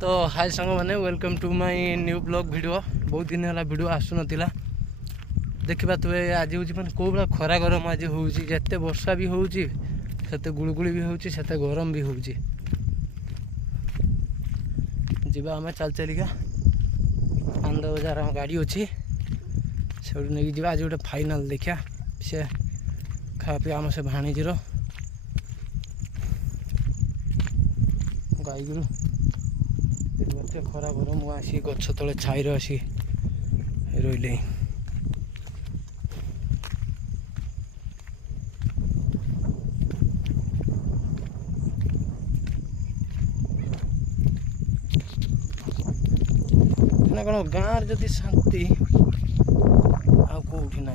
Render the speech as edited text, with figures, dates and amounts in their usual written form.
तो हाय सांग मैंने welcome to my new blog video. बहुत दिन है वीडियो आसुना देखा तुए आज हूँ मैंने कौ भाया खरा गरम आज होते वर्षा भी होते गुड़गुड़ी भी होते गरम भी हो आम चल चलिका आनंद बजार आम गाड़ी अच्छी से नहीं जी आज गोटे फाइनाल देखा से खा पी आम से भाणीजीर गाईगुरु खरा गरम आसी गछ तले छाईर आसी रही कौन गाँव जदि शांति आउठी ना।